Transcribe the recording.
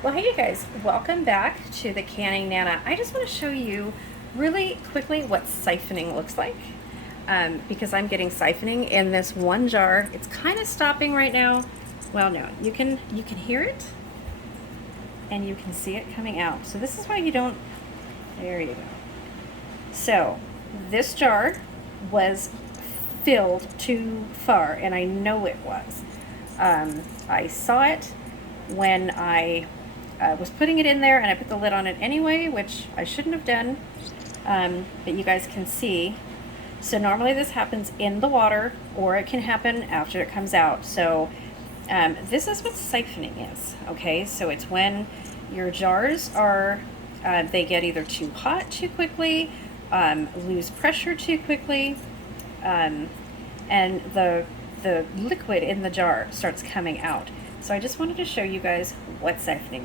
Well, hey you guys, welcome back to the Canning Nana. I just want to show you really quickly what siphoning looks like because I'm getting siphoning in this one jar. It's kind of stopping right now. Well, no, you can hear it and you can see it coming out. So this is why you don't, there you go. So this jar was filled too far and I know it was. I saw it when I was putting it in there, and I put the lid on it anyway, which I shouldn't have done, but you guys can see. So normally this happens in the water, or it can happen after it comes out. So this is what siphoning is, okay? So it's when your jars are, they get either too hot too quickly, lose pressure too quickly, and the liquid in the jar starts coming out. So I just wanted to show you guys what siphoning